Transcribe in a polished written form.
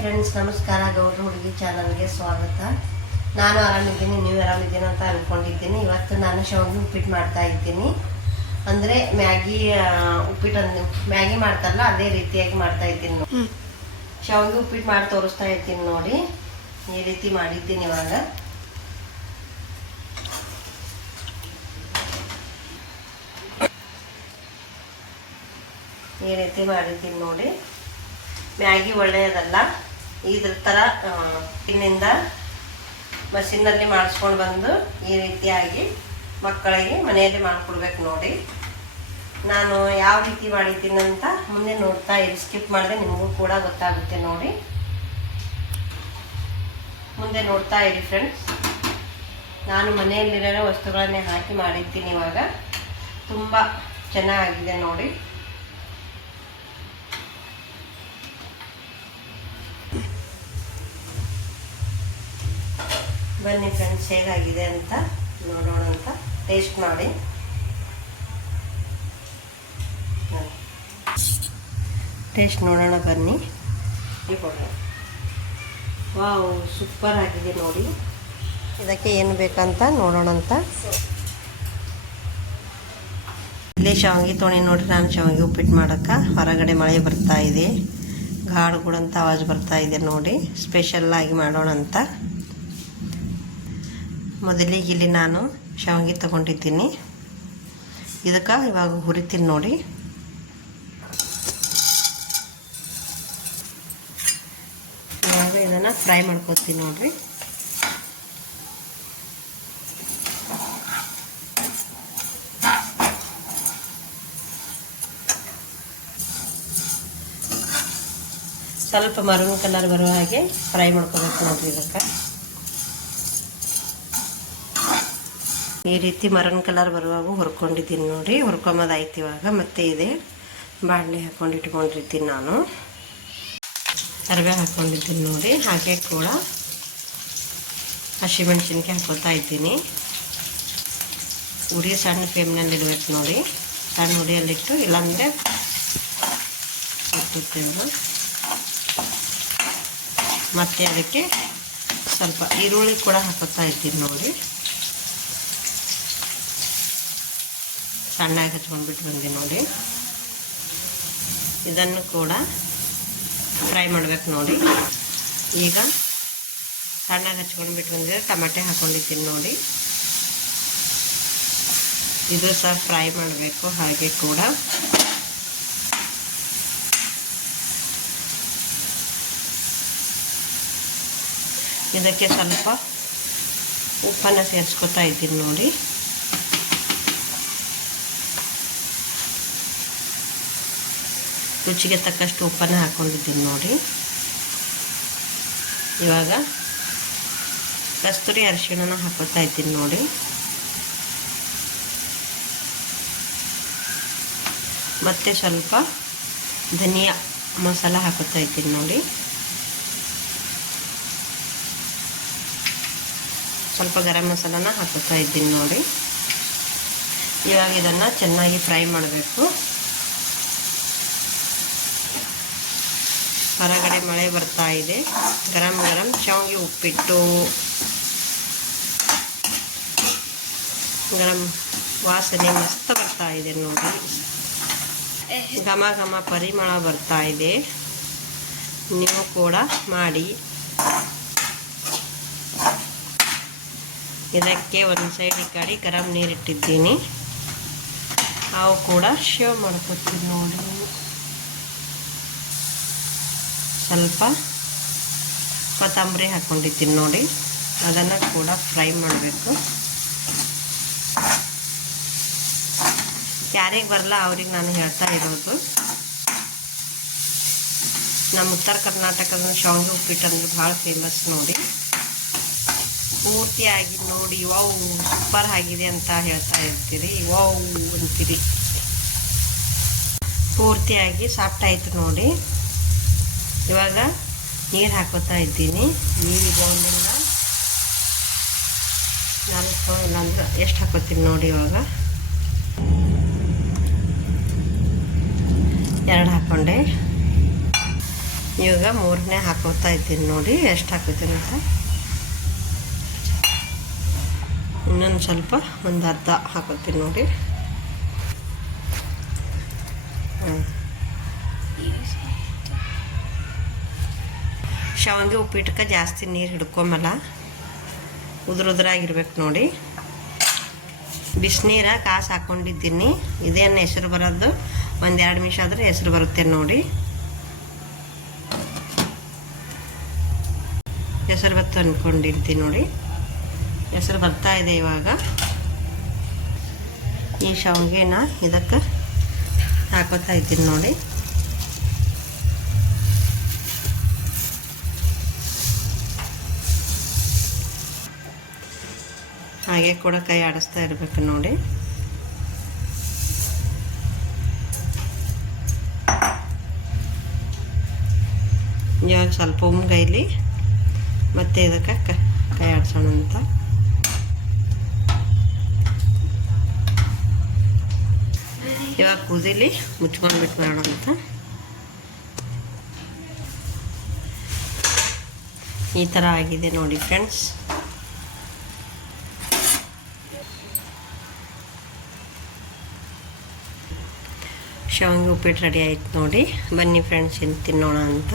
Friends, ನಮಸ್ಕಾರ. ಗೌಡ್ರ ಹುಡುಗಿ ಚಾನಲ್ಗೆ ಸ್ವಾಗತ. ನಾನು ಆರಾಮಿದ್ದೀನಿ, ನೀವು ಆರಾಮಿದ್ದೀನಿ ಅಂತ ಅಂದ್ಕೊಂಡಿದ್ದೀನಿ. ಇವತ್ತು ನಾನು ಶಾವಿಗೆ ಉಪ್ಪಿಟ್ಟು ಮಾಡ್ತಾ ಇದ್ದೀನಿ. ಅಂದರೆ ಮ್ಯಾಗಿ ಉಪ್ಪಿಟ್ಟು ಮ್ಯಾಗಿ ಮಾಡ್ತಾರಲ್ಲ ಅದೇ ರೀತಿಯಾಗಿ ಮಾಡ್ತಾ ಇದ್ದೀನಿ. ಶಾವಿಗೆ ಉಪ್ಪಿಟ್ಟು ಮಾಡಿ ತೋರಿಸ್ತಾ ಇರ್ತೀನಿ ನೋಡಿ. ಈ ರೀತಿ ಮಾಡಿದ್ದೀನಿ. ಇವಾಗ ಈ ರೀತಿ ಮಾಡಿದ್ದೀನಿ ನೋಡಿ. ಮ್ಯಾಗಿ ಒಳ್ಳೆಯದಲ್ಲ, ಇದ್ರ ಥರ ಇನ್ನಿಂದ ಮಷಿನ್ನಲ್ಲಿ ಮಾಡಿಸ್ಕೊಂಡು ಬಂದು ಈ ರೀತಿಯಾಗಿ ಮಕ್ಕಳಿಗೆ ಮನೆಯಲ್ಲಿ ಮಾಡಿಕೊಡ್ಬೇಕು ನೋಡಿ. ನಾನು ಯಾವ ರೀತಿ ಮಾಡಿದ್ದೀನಿ ಅಂತ ಮುಂದೆ ನೋಡ್ತಾ ಇರಿ. ಸ್ಕಿಪ್ ಮಾಡಿದ್ರೆ ನಿಮಗೂ ಕೂಡ ಗೊತ್ತಾಗುತ್ತೆ ನೋಡಿ. ಮುಂದೆ ನೋಡ್ತಾ ಇರಿ ಫ್ರೆಂಡ್ಸ್. ನಾನು ಮನೆಯಲ್ಲಿರೋ ವಸ್ತುಗಳನ್ನೇ ಹಾಕಿ ಮಾಡಿದ್ದೀನಿ. ಇವಾಗ ತುಂಬ ಚೆನ್ನಾಗಿದೆ ನೋಡಿ. ಬನ್ನಿ ಫ್ರೆಂಡ್ಸ್, ಹೇಗಾಗಿದೆ ಅಂತ ನೋಡೋಣ ಅಂತ ಟೇಸ್ಟ್ ಮಾಡಿ. ಟೇಸ್ಟ್ ನೋಡೋಣ ಬನ್ನಿ. ವಾವ್, ಸೂಪರ್ ಆಗಿದೆ ನೋಡಿ. ಇದಕ್ಕೆ ಏನು ಬೇಕಂತ ನೋಡೋಣ ಅಂತ. ಇಲ್ಲಿ ಶಾವಿಗೆ ತೊಗೊಂಡು ನೋಡ್ರಿ. ನಾನು ಶಾವಿಗೆ ಉಪ್ಪಿಟ್ಟು ಮಾಡೋಕ್ಕೆ ಹೊರಗಡೆ ಮಳೆ ಬರ್ತಾ ಇದೆ, ಗಾಡು ಕೂಡ ಅಂತ ಆವಾಜ್ ಬರ್ತಾ ಇದೆ ನೋಡಿ. ಸ್ಪೆಷಲ್ ಆಗಿ ಮಾಡೋಣ ಅಂತ ಮೊದಲಿಗೆ ಇಲ್ಲಿ ನಾನು ಶಾವಿಗೆ ತಗೊಂಡಿದ್ದೀನಿ. ಇದಕ್ಕೆ ಇವಾಗ ಹುರಿತೀನಿ ನೋಡಿ. ಇವಾಗ ಇದನ್ನು ಫ್ರೈ ಮಾಡ್ಕೊತೀನಿ ನೋಡ್ರಿ. ಸ್ವಲ್ಪ ಮರೂನ್ ಕಲರ್ ಬರುವ ಹಾಗೆ ಫ್ರೈ ಮಾಡ್ಕೋಬೇಕು ನೋಡ್ರಿ. ಇದಕ್ಕೆ ಈ ರೀತಿ ಮರೂನ್ ಕಲರ್ ಬರುವಾಗ ಹುರ್ಕೊಂಡಿದ್ದೀನಿ ನೋಡಿ. ಹುರ್ಕೊಂಬೋದಾಯ್ತು. ಇವಾಗ ಮತ್ತೆ ಇದೆ ಬಾಣಲೆ ಹಾಕ್ಕೊಂಡು ಇಟ್ಕೊಂಡಿರ್ತೀನಿ ನಾನು. ಕರಿಬೇವು ಹಾಕ್ಕೊಂಡಿದ್ದೀನಿ ನೋಡಿ. ಹಾಗೆ ಕೂಡ ಹಸಿಮೆಣ್ಸಿನ್ಕಾಯಿ ಹಾಕೋತಾ ಇದ್ದೀನಿ. ಉರಿ ಸಣ್ಣ ಫ್ಲೇಮ್ನಲ್ಲಿ ಇಡಬೇಕು ನೋಡಿ. ಸಣ್ಣ ಉರಿಯಲ್ಲಿಟ್ಟು, ಇಲ್ಲಾಂದರೆ ಸುಟ್ಟುತ್ತೇವೆ. ಮತ್ತು ಅದಕ್ಕೆ ಸ್ವಲ್ಪ ಈರುಳ್ಳಿ ಕೂಡ ಹಾಕೋತಾ ಇದ್ದೀನಿ ನೋಡಿ. ಸಣ್ಣಗೆ ಹಚ್ಕೊಂಡ್ಬಿಟ್ಟು ಬಂದೆ ನೋಡಿ. ಇದನ್ನು ಕೂಡ ಫ್ರೈ ಮಾಡಬೇಕು ನೋಡಿ. ಈಗ ಸಣ್ಣಗೆ ಹಚ್ಕೊಂಡ್ಬಿಟ್ಟು ಬಂದಿದ್ರೆ ಟಮಾಟೆ ಹಾಕ್ಕೊಂಡಿದ್ದೀನಿ ನೋಡಿ. ಇದು ಸಹ ಫ್ರೈ ಮಾಡಬೇಕು. ಹಾಗೆ ಕೂಡ ಇದಕ್ಕೆ ಸ್ವಲ್ಪ ಉಪ್ಪನ್ನು ಸೇರಿಸ್ಕೊತಾ ಇದ್ದೀನಿ ನೋಡಿ. ರುಚಿಗೆ ತಕ್ಕಷ್ಟು ಉಪ್ಪನ್ನು ಹಾಕ್ಕೊಂಡಿದ್ದೀನಿ ನೋಡಿ. ಇವಾಗ ಕಸ್ತೂರಿ ಅರಿಶಿಣನ ಹಾಕೋತಾ ಇದ್ದೀನಿ ನೋಡಿ. ಮತ್ತು ಸ್ವಲ್ಪ ಧನಿಯಾ ಮಸಾಲ ಹಾಕೋತಾ ಇದ್ದೀನಿ ನೋಡಿ. ಸ್ವಲ್ಪ ಗರಂ ಮಸಾಲನ ಹಾಕೋತಾ ಇದ್ದೀನಿ ನೋಡಿ. ಇವಾಗ ಇದನ್ನು ಚೆನ್ನಾಗಿ ಫ್ರೈ ಮಾಡಬೇಕು. ಹೊರಗಡೆ ಮಳೆ ಬರ್ತಾ ಇದೆ. ಗರಂ ಗರಂ ಶಾವಿಗೆ ಉಪ್ಪಿಟ್ಟು, ಗರಂ ವಾಸನೆ ಮಸ್ತ್ ಬರ್ತಾ ಇದೆ ನೋಡಿ. ಘಮ ಘಮ ಪರಿಮಳ ಬರ್ತಾ ಇದೆ. ನೀವು ಕೂಡ ಮಾಡಿ. ಇದಕ್ಕೆ ಒಂದು ಸೈಡ್ ಈ ಕಡೆ ಗರಂ ನೀರಿಟ್ಟಿದ್ದೀನಿ. ಅವು ಕೂಡ ಶೇವ್ ಮಾಡ್ಕೊತೀನಿ ನೋಡಿ. ಸ್ವಲ್ಪ ಕೊತ್ತಂಬರಿ ಹಾಕ್ಕೊಂಡಿದ್ದೀನಿ ನೋಡಿ. ಅದನ್ನು ಕೂಡ ಫ್ರೈ ಮಾಡಬೇಕು. ಯಾರಿಗೆ ಬರಲ್ಲ ಅವ್ರಿಗೆ ನಾನು ಹೇಳ್ತಾ ಇರೋದು. ನಮ್ಮ ಉತ್ತರ ಕರ್ನಾಟಕದ ಶಾವಿಗೆ ಉಪ್ಪಿಟ್ಟು ಅಂದ್ರೆ ಭಾಳ ಫೇಮಸ್ ನೋಡಿ. ಪೂರ್ತಿಯಾಗಿ ನೋಡಿ. ವಾವ್, ಸೂಪರ್ ಆಗಿದೆ ಅಂತ ಹೇಳ್ತಾ ಇರ್ತೀರಿ. ವಾವ್ ಅಂತೀರಿ. ಪೂರ್ತಿಯಾಗಿ ಸಾಫ್ಟ್ ಆಯಿತು ನೋಡಿ. ಇವಾಗ ನೀರು ಹಾಕೋತಾ ಇದ್ದೀನಿ. ನೀರು ಬೌಲಿಂದ 4 ಇಲ್ಲಾಂದ್ರೆ ಎಷ್ಟು ಹಾಕೋತೀನಿ ನೋಡಿ. ಇವಾಗ 2 ಹಾಕ್ಕೊಂಡೆ. ಇವಾಗ ಮೂರನೇ ಹಾಕೋತಾ ಇದ್ದೀನಿ ನೋಡಿ ಎಷ್ಟು ಹಾಕೋತೀನಿ ಅಂತ. ಇನ್ನೊಂದು ಸ್ವಲ್ಪ ಒಂದು ಅರ್ಧ ಹಾಕೋತೀನಿ ನೋಡಿ. ಶಾವಿಗೆ ಉಪ್ಪಿಟ್ಟಕ್ಕೆ ಜಾಸ್ತಿ ನೀರು ಹಿಡ್ಕೊಂಬಲ್ಲ, ಉದುರಾಗಿರ್ಬೇಕು ನೋಡಿ. ಬಿಸಿನೀರ ಕಾಸು ಹಾಕ್ಕೊಂಡಿದ್ದೀನಿ. ಇದೇನು ಹೆಸರು ಬರೋದು, ಒಂದು 2 ನಿಮಿಷ ಆದರೆ ಹೆಸರು ಬರುತ್ತೆ ನೋಡಿ. ಹೆಸರು ಬತ್ತು ಅಂದ್ಕೊಂಡಿದ್ದೀನಿ ನೋಡಿ. ಹೆಸರು ಬರ್ತಾ ಇದೆ. ಇವಾಗ ಈ ಶಾವಿಗೆನ ಇದಕ್ಕೆ ಹಾಕೋತಾ ಇದ್ದೀನಿ ನೋಡಿ. ಹಾಗೆ ಕೂಡ ಕೈ ಆಡಿಸ್ತಾ ಇರಬೇಕು ನೋಡಿ. ಇವಾಗ ಸ್ವಲ್ಪ ಉಮ್ಗೈಲಿ ಮತ್ತೆ ಇದಕ್ಕೆ ಕೈ ಆಡಿಸೋಣ ಅಂತ. ಇವಾಗ ಕುದಿಲಿ ಮುಚ್ಕೊಂಡು ಬಿಟ್ಟು ಮಾಡೋಣ ಅಂತ. ಈ ಥರ ಆಗಿದೆ ನೋಡಿ ಫ್ರೆಂಡ್ಸ್. ಶಾವಿಗೆ ಉಪ್ಪಿಟ್ಟು ರೆಡಿ ಆಯ್ತು ನೋಡಿ. ಬನ್ನಿ ಫ್ರೆಂಡ್ಸ್, ತಿನ್ನೋಣ ಅಂತ.